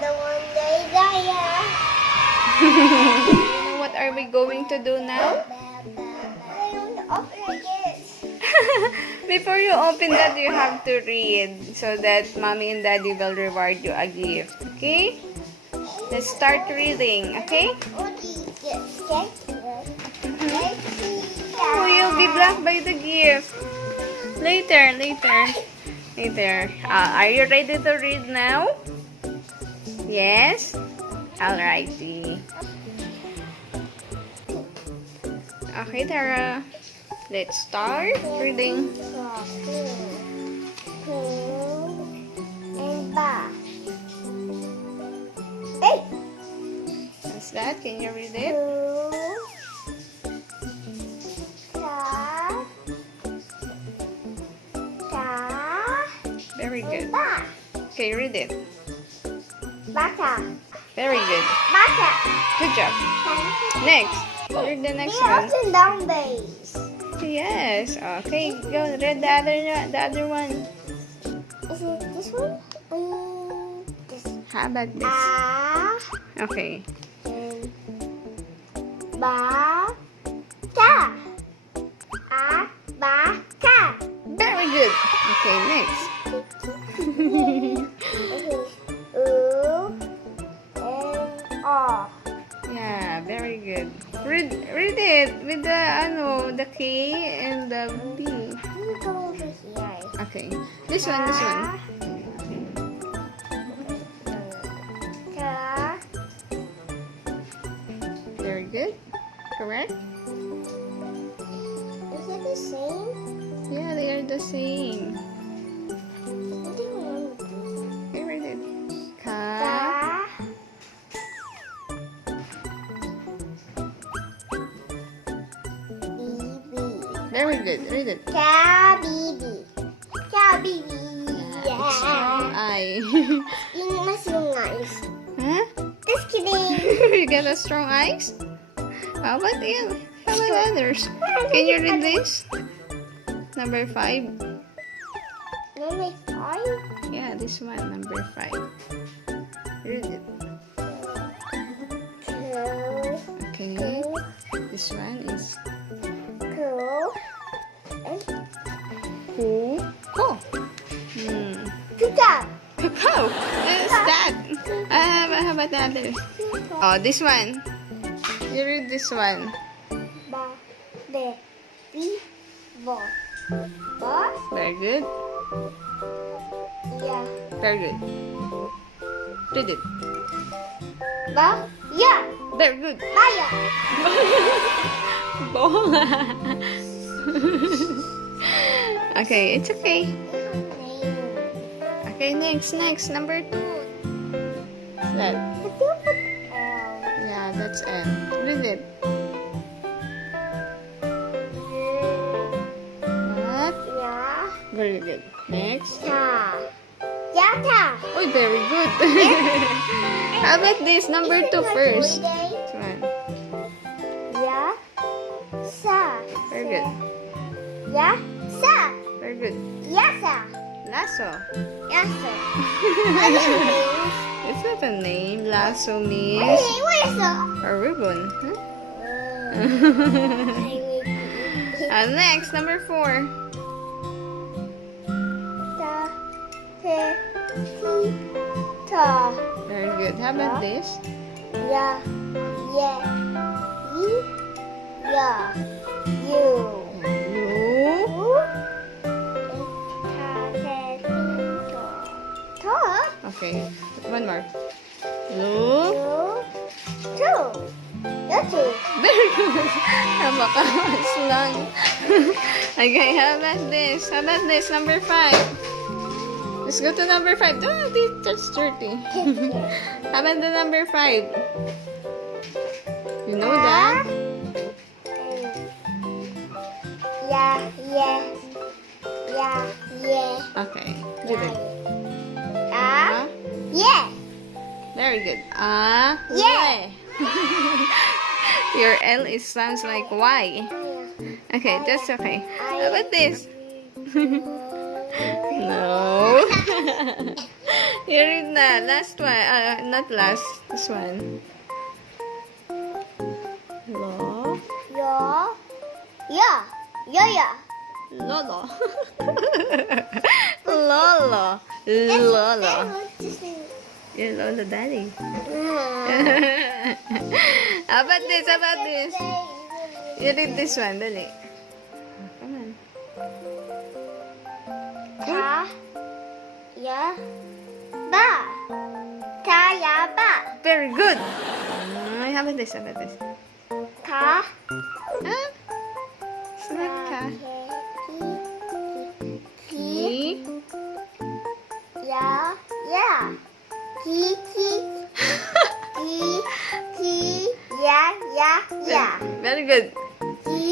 the WonderDara. You know what are we going to do now? I don't open it. Before you open that, you have to read so that mommy and daddy will reward you a gift. Okay? Let's start reading. Okay? Oh, you'll be blocked by the gift. Later. Are you ready to read now? Yes? Alrighty. Okay, Dara. Let's start reading. And ba. Hey! What's that? Can you read it? Very good. Okay, read it. Bata. Very good. Bata. Good job. Next. Read the next They one. up and down base. Yes. Okay, go read the other one. Is it this one? This. How about this? Okay. And ba. Ta. Ba. Ta. Very good. Okay, next. Yeah, very good. Read it with the K and the B. Go over here. Okay. This one. Ta. Very good. Correct? Is it the same? Yeah, they are the same. I don't know. Okay, read it. Ka. Ta. Very good. Read it. Kabibi. Kabibi. Yeah, it's strong I. Yung mas yung eyes. Huh? Just kidding. You got a strong eyes? How about you? How about others? Can you read this? Number 5. Number 5. Yeah, this one, number 5. Read it. Cool. Okay. This one is Cool. And who? Oh. Pika. Cacao. What's that? How about the others? Oh, this one. You read this one. Ba. De. Bi. Bo. Ba. Very good. Ya. Very good. Read it. Ba. Ya. Very good. Baya. Bola. Okay, it's okay. Okay, next. Number 2. What's that? Yeah, that's N. Read it. What? Ya. Very good. Next. Ta. Yata. Oh, very good. How about this? Number 2 first. This one. Ya. Sa. Very good. Ya. Sa. Very good. Yasa. Lasso. Yasa. What is your name? It's not a name. Lasso means What is the? a ribbon. Huh? Next, number 4. Ta. Te. Ti. Ta. Very good. How about this? Ya. Ye. Yi. Ya. You. You. Ta. Te. Ti. Ta. Ta. Okay. One more. Lu. You. Two. You two. Very good. Napakas lang. Okay, how about this? Number 5. Let's go to number 5. Oh, that's dirty. How about the number 5? You know that? Yeah, yeah, yeah, yeah. Okay. Read it. Yeah. Very good. Yeah. Your L sounds like Y. Okay, that's okay. How about this? No. You read na. Last one. Not last. This one. Lo. Yo. Yeah. Yeah. Lolo. Lolo. Lolo. Your Lolo Daddy. How about this? How about this? You read this one. Dali. Come on. Ta. Ya. Ba. Ta ya ba. Very good. How about this? How about this? Ka. Huh? It's not ka. Ki. Ki. Ya. Ya. Ki. Ki. Ki. Ya. Ya. Ya. Very good. Ki.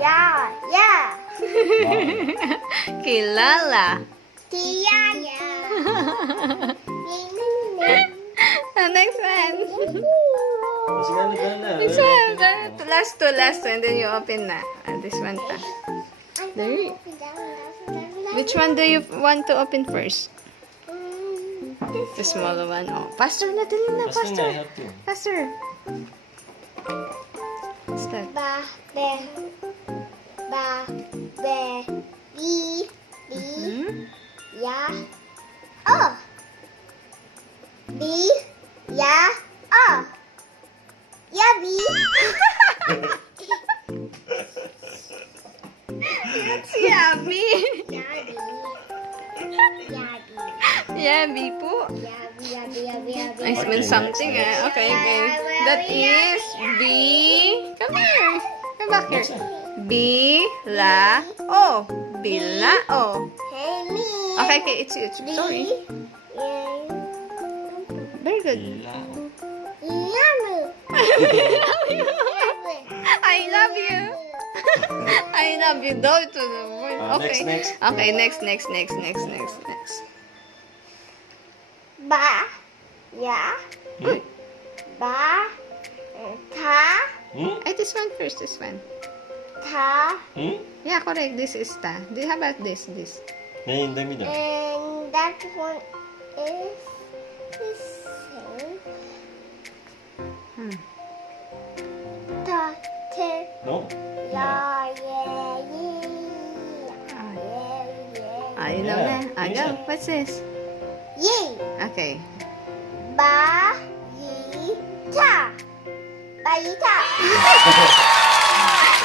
Ya. Ya. Kilala. Ki. Ya. Ya. Next one. Mas gana-gana. Next one. Last two, and then you open na. This one pa. There. Which one do you want to open first? The smaller one. Oh, faster na, dali na, Mas gana, I faster. have to. Faster. Start. Ba. Be. Ba. Be. Bi. Bi. Hmm? Ya. Oh. Bi. Ya. Oh. Ya bi. It's Yabby. Ya bi. Ya bi. Yabby po. Ya bi. Ya bi. Ya bi. Ya bi. I smell Okay, something next. Okay, okay. That is B. Come here. Come back here. B-la-o. Bila-o. Hey me. Okay, okay. It's you. Bi. Sorry. Very good. Ilaw. Yamu. I love you. I love you. Go to the word. Okay. Next. Okay, next. Ba. Ya. Hmm? Ba. Ta. Hmm? This one first. This one. Ta. Hmm? Yeah, correct. This is ta. How about this? This. In the middle. And that one is the same. Hmm. Ta. Te. No? Ya. Yeah. You know Yeah, na. Go. yeah. What's this? Yi. Okay. Ba. Yi. Ta. Ba. Yi. Ta.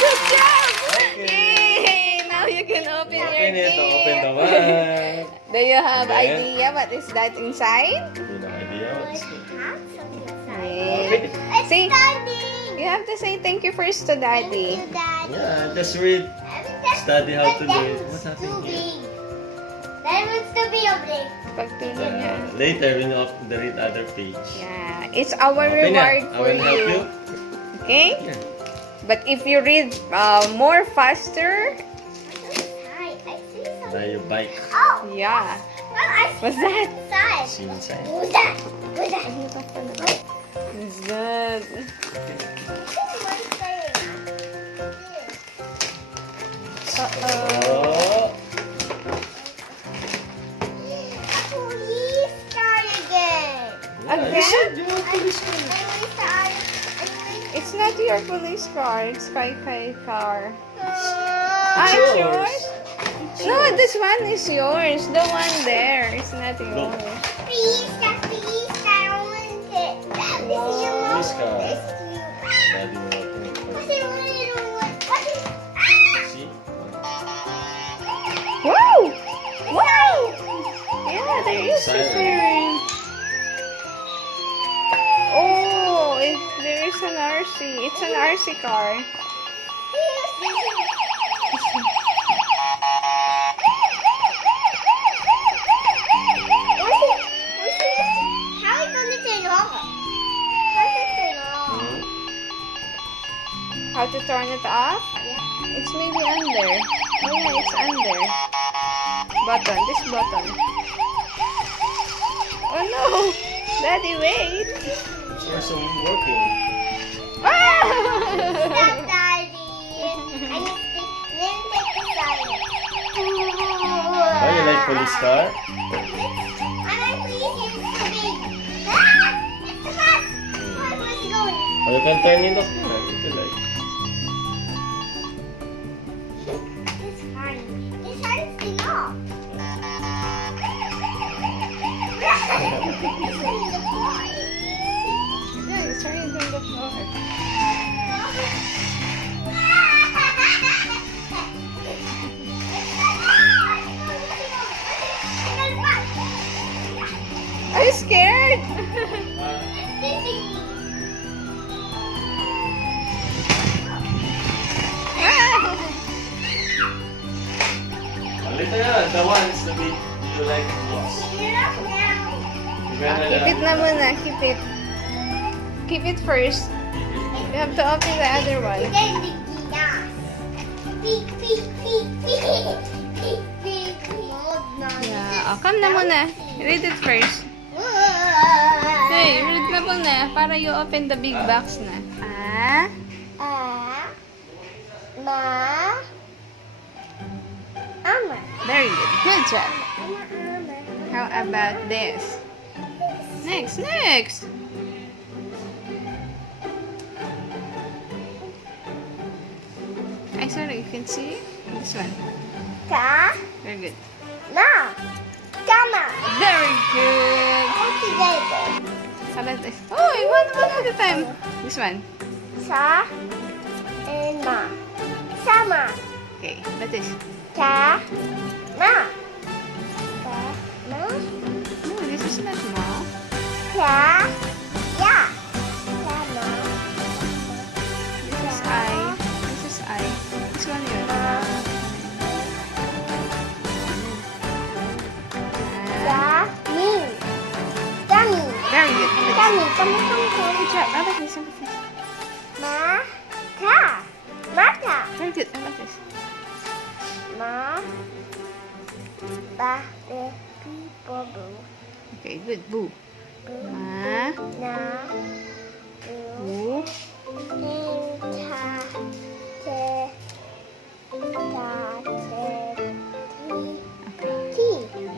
Good job! Okay. Yay! Now you can open your Open it. gift. Open the one. Do you have And then- idea what is that inside? No idea what's it. Have something inside. Yeah. It's See? studying. You have to say thank you first to Daddy. Thank you, Daddy. Yeah, just read. Study how to do it. What's happening here? That wants to be open. Pagtulog niya. Later, when you read other page. Yeah. It's our Open reward it. I for will help you. Okay? Yeah. But if you read more faster, Hi, I see something. Now you bite. Oh, yeah. well, I see What's that? inside. See inside. Who's that? Who's that? It's good. Uh-oh. Oh. A police car again. Again? You said you want police car. It's not your police car. It's Kai car. It's It's yours. yours? No, this one is yours. The one there. It's not yours. Please, that's police car. I want it. This is your mom. Police car. This is you. Daddy will open it What's first. it? What is it? See? Wow! Wow! Yeah, there is a Siren. siren. Oh, there is an RC. It's an RC car. How are you going to turn off? How to turn off? Hmm? How to turn it off? It's maybe under. Oh yeah, it's under. Button. This button. Oh no! Daddy, wait! It's also working. Ah! Stop, Daddy. I need to then take the silence. Oh, you like police car? I like police You can turn it off na. Ito like. This hard. This hard is enough. Yeah, it's right on the floor. Are you scared? Alita yan. The one is the big. You like it was. Keep it na muna. Keep it. Keep it first. You have to open the other one. Yeah. Oh, come na muna. Read it first. Hey, read na muna para you open the big box na. Very good. Good job. How about this? Next. I sorry, you can see this one. Very good. Very good. How about this? Oh, one at a time. This one. Okay, but this. No, this is not small. This is I. This is I. This one here. Very good. Good job. How about this? Very good. How about this? Okay, good. Boo. Ma. Boo.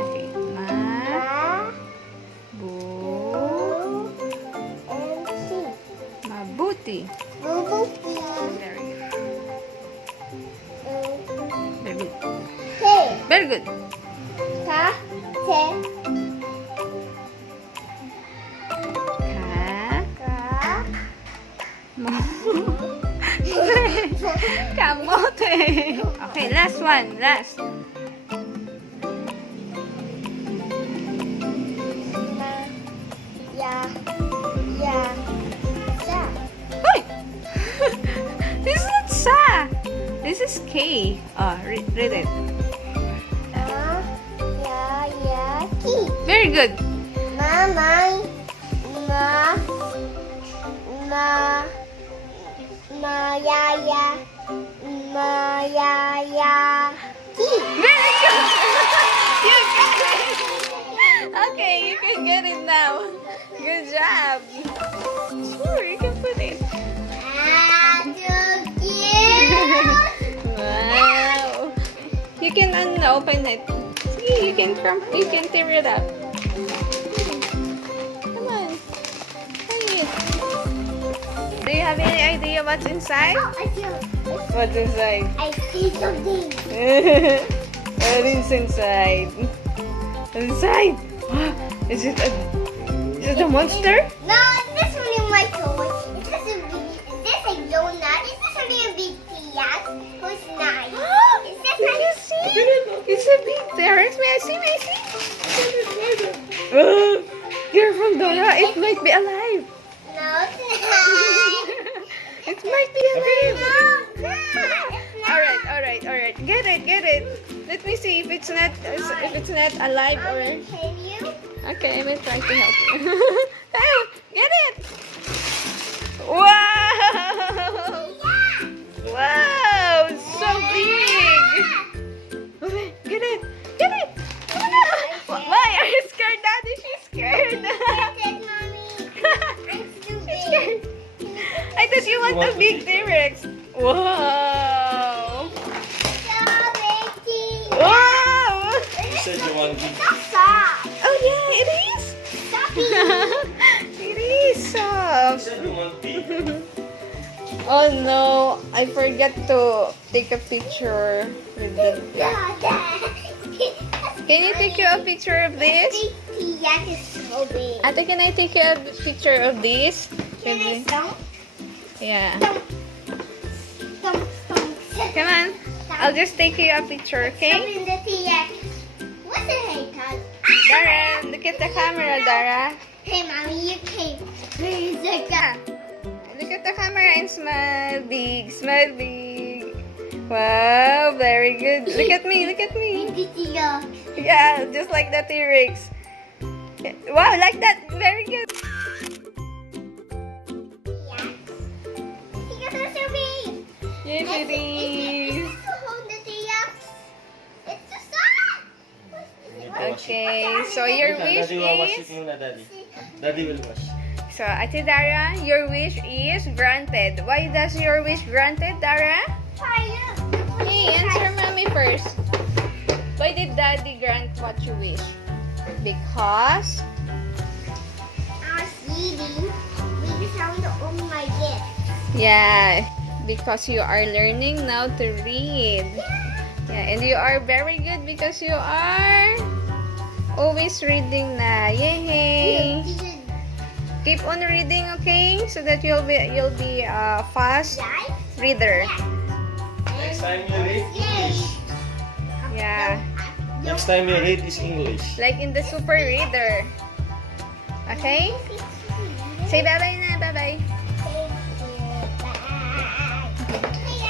Okay. Ma. Boo. Mabuti. Very good. Very good. Very good. Ka. Kamote. Okay, last one. Last. Hoy! This is not sa. This is K. Oh, read it. Very good. Very good. You got it. Okay, you can get it now. Good job. Sure, you can put it. Wow. You can open it. See, you can tear it up. Come on. Try it. Do you have any idea what's inside? What's inside? I see something. What is inside? Inside? Is it a monster? No, this one is my toy. Is this a donut? Is this really a big Fiat? Who's nice? Is this Did you see? It's a big T-Rex. May I see? Careful, Dara. It might be alive. No, it's not. It might be alive. No, it's not. Alright. Get it. Let me see if it's not alive or. Can you? Okay, I will try to help you. Oh, get it! Wow! Wow! So big! Okay, get it! Oh, no. Why are you scared, Daddy? She's scared. Mommy. I'm She's stupid. scared. I thought you want a big T-Rex. Wow! Wow! You said you want big. Stop. Oh yeah, it is. Stop. It is soft. said you want tea. Oh no, I forgot to take a picture with the... Can you take a picture of this? T-Rex is so big. Ate, can I take a picture of this? Can I stomp? Yeah. Stomp. Stomp, stomp. Come on. I'll just take you a picture, okay? Stomping the T-Rex. What's the haircut? Dara, look at the camera, Dara. Hey, mommy, you came. Please, look at. Look at the camera and smile big, smile big. Wow, very good. Look at me, look at me. The T-Rex. Yeah, just like the T-Rex. Wow, like that. Very good. T-Rex are so big. Yes, it is. It's to hold the T-Rex. It's to stop. Okay, so your wish Daddy will wash it is... muna, Daddy. Daddy will wash. So, Ate Dara, your wish is granted. Why does your wish granted, Dara? Hey, answer mommy first. Why did Daddy grant what you wish? Because... I was reading. We found all my gifts. Yeah, because you are learning now to read. Yeah, and you are very good because you are always reading na. Yay! Keep on reading, okay? So that you'll be a fast reader. Next time you read English. Yeah, Next time you read is English. like in the super reader. Okay? Say bye-bye na, bye-bye.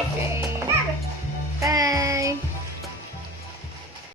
Okay. Bye.